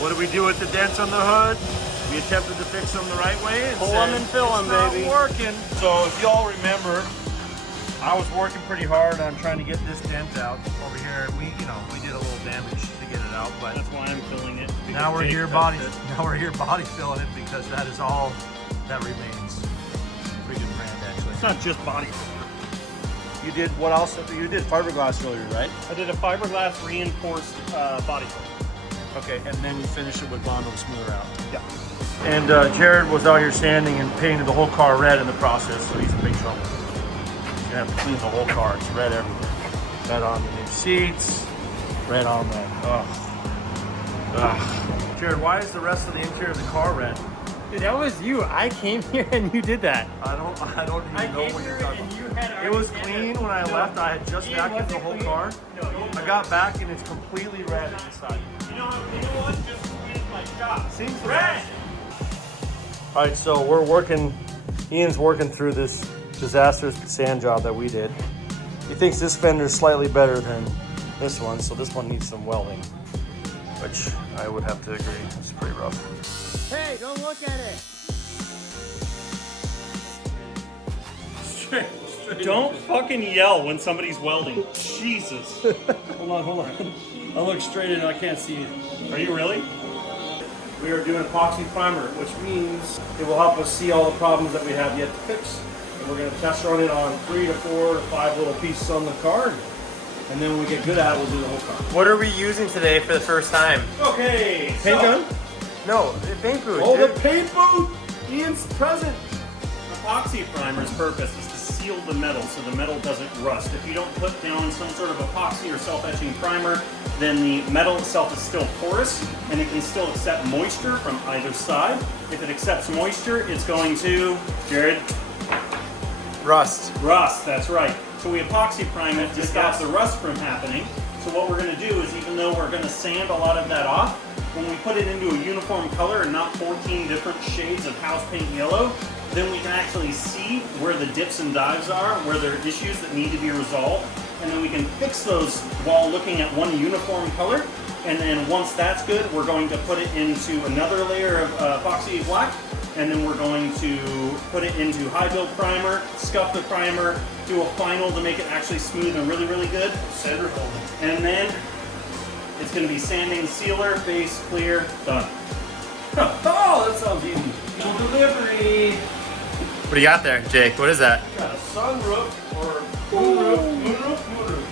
What do we do with the dents on the hood? We attempted to fix them the right way and pull them and fill them, baby. It's not working. So if y'all remember, I was working pretty hard on trying to get this dent out over here. We did a little damage to get it out, but that's why I'm filling it. Now we're here body filling it because that is all that remains. Pretty good brand, actually. It's not just body filler. You did what else? You did fiberglass earlier, right? I did a fiberglass reinforced body filler. Okay, and then we finish it with Bondo to smooth her out. Yeah. And Jared was out here sanding and painted the whole car red in the process, so he's in big trouble. He's gonna have to clean the whole car. It's red everything. Red on the new seats, red on the. Jared, why is the rest of the interior of the car red? Dude, that was you. I came here and you did that. I don't even know what you're talking about. It was clean when I left. I had just vacuumed the whole car. I got back and it's completely red inside. You know what? Just cleaned my shop. Seems red. All right, so we're working. Ian's working through this disastrous sand job that we did. He thinks this fender is slightly better than this one, so this one needs some welding, which I would have to agree. It's pretty rough. Hey, don't look at it. Straight. Don't fucking yell when somebody's welding. Jesus. Hold on. I look straight in, I can't see you. Are you really? We are doing epoxy primer, which means it will help us see all the problems that we have yet to fix. And we're going to test run it on 3 to 4 to 5 little pieces on the car. And then when we get good at it, we'll do the whole car. What are we using today for the first time? Okay, Paint gun? No, the paint booth. Oh, dude. the paint booth! Ian's present. Epoxy primer's purpose is to seal the metal so the metal doesn't rust. If you don't put down some sort of epoxy or self-etching primer, then the metal itself is still porous and it can still accept moisture from either side. If it accepts moisture, it's going to, Jared? Rust. Rust, that's right. So we epoxy prime it to stop the rust from happening. So what we're going to do is, even though we're going to sand a lot of that off, when we put it into a uniform color and not 14 different shades of house paint yellow, then we can actually see where the dips and dives are, where there are issues that need to be resolved, and then we can fix those while looking at one uniform color. And then once that's good, we're going to put it into another layer of epoxy black, and then we're going to put it into high build primer, scuff the primer, do a final to make it actually smooth and really, really good. And then it's going to be sanding, sealer, base, clear, done. Oh, that sounds easy. Delivery. What do you got there, Jake? What is that? Got a sunroof or moonroof.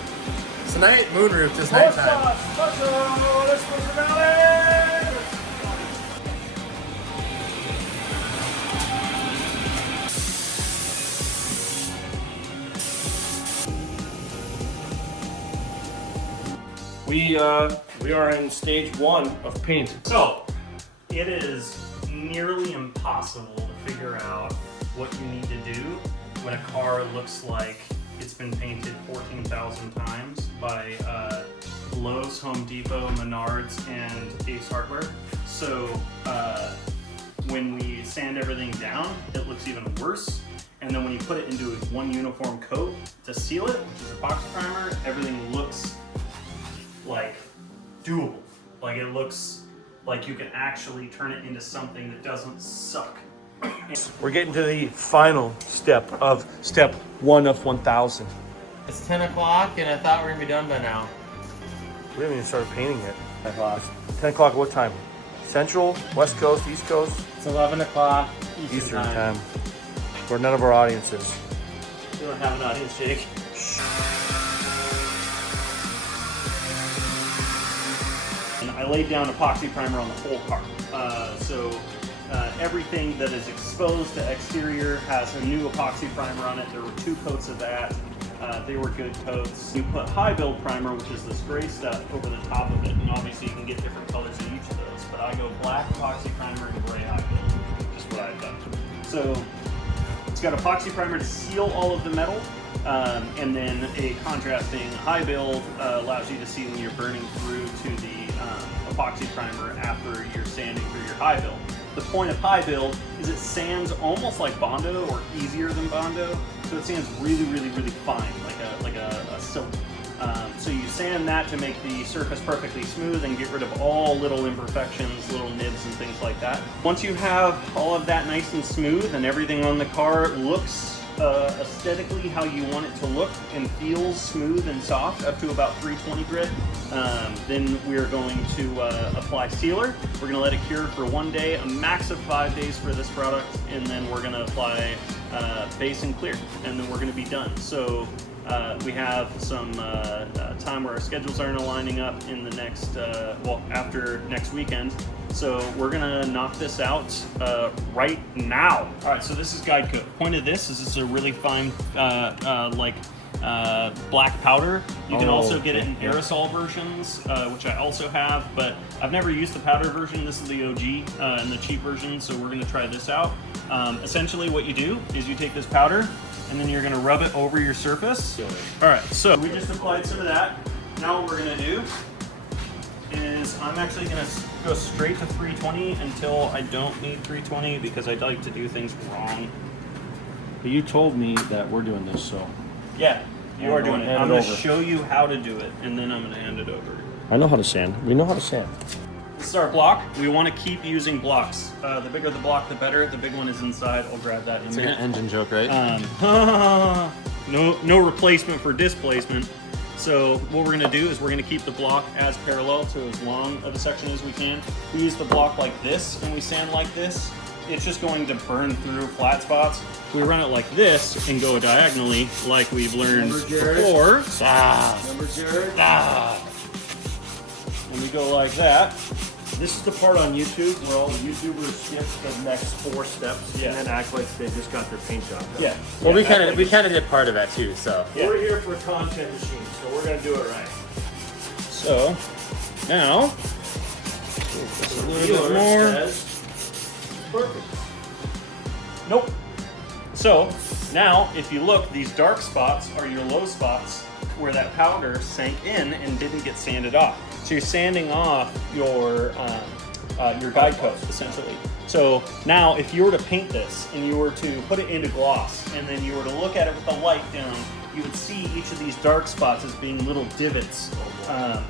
It's a night moonroof. It's nighttime. We are in stage 1 of paint. So, it is nearly impossible to figure out what you need to do when a car looks like it's been painted 14,000 times by Lowe's, Home Depot, Menards, and Ace Hardware. So when we sand everything down, it looks even worse. And then when you put it into one uniform coat to seal it, which is epoxy primer, everything looks like doable. Like it looks like you can actually turn it into something that doesn't suck. We're getting to the final step of step 1 of 1,000. It's 10 o'clock and I thought we were going to be done by now. We haven't even started painting yet. 10 o'clock. 10 o'clock what time? Central, West Coast, East Coast? It's 11 o'clock Eastern time. Where none of our audience is. We don't have an audience, Jake. And I laid down epoxy primer on the whole car. Everything that is exposed to exterior has a new epoxy primer on it. There were 2 coats of that. They were good coats. You put high build primer, which is this gray stuff, over the top of it, and obviously you can get different colors in each of those. But I go black epoxy primer and gray high build, just what I've done. So it's got epoxy primer to seal all of the metal, and then a contrasting high build allows you to see when you're burning through to the epoxy primer after you're sanding through your high build. The point of high build is it sands almost like Bondo or easier than Bondo, so it sands really, really, really fine, like a silk. So you sand that to make the surface perfectly smooth and get rid of all little imperfections, little nibs and things like that. Once you have all of that nice and smooth and everything on the car looks aesthetically how you want it to look and feels smooth and soft up to about 320 grit, then we're going to apply sealer. We're going to let it cure for 1 day, a max of 5 days for this product, and then we're going to apply base and clear, and then we're going to be done. So we have some time where our schedules aren't aligning up in the next, well, after next weekend. So we're gonna knock this out right now. All right, so this is guide coat. Point of this is it's a really fine, black powder. You can also get it in aerosol versions, which I also have, but I've never used the powder version. This is the OG and the cheap version, so we're gonna try this out. Essentially what you do is you take this powder and then you're gonna rub it over your surface. All right, so we just applied some of that. Now what we're gonna do is I'm actually gonna go straight to 320 until I don't need 320 because I like to do things wrong. But you told me that we're doing this, so. Yeah, you are doing it. I'm gonna show you how to do it and then I'm gonna hand it over. I know how to sand. We know how to sand. This is our block. We want to keep using blocks. The bigger the block, the better. The big one is inside. I'll grab that in a minute. It's an engine joke, right? No replacement for displacement. So what we're gonna do is we're gonna keep the block as parallel to as long of a section as we can. We use the block like this and we sand like this. It's just going to burn through flat spots. We run it like this and go diagonally like we've learned before. Remember, Jared? And we go like that. This is the part on YouTube where all the YouTubers skip the next 4 steps and then act like they just got their paint job done. Yeah. Well, we kind of did part of that too. So We're here for a content machine, so we're gonna do it right. So now A little bit more. Perfect. Nope. So now, if you look, these dark spots are your low spots where that powder sank in and didn't get sanded off. So you're sanding off your guide coat, essentially. So now, if you were to paint this and you were to put it into gloss and then you were to look at it with the light down, you would see each of these dark spots as being little divots.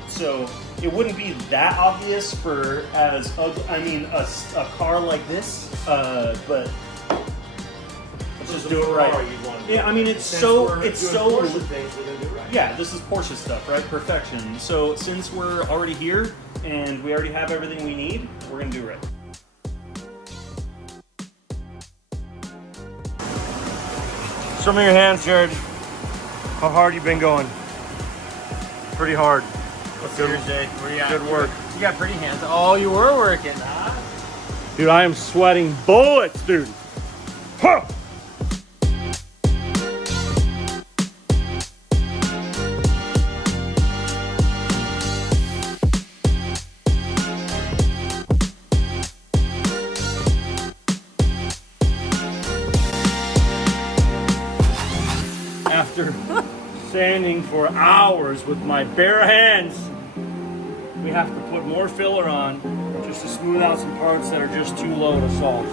So it wouldn't be that obvious for as ugly, I mean, a car like this, but let's just do it right. Yeah, I mean, it's so. Porsche things, we're gonna do it right. Yeah, this is Porsche stuff, right? Perfection. So since we're already here and we already have everything we need, we're gonna do it right. Show me your hands, Jared. How hard you been going? Pretty hard. what's yours, Jay? Where you at? Good work. You got pretty hands. Oh, you were working, huh? Dude, I am sweating bullets, dude. Huh! After sanding for hours with my bare hands, we have to put more filler on just to smooth out some parts that are just too low to solve.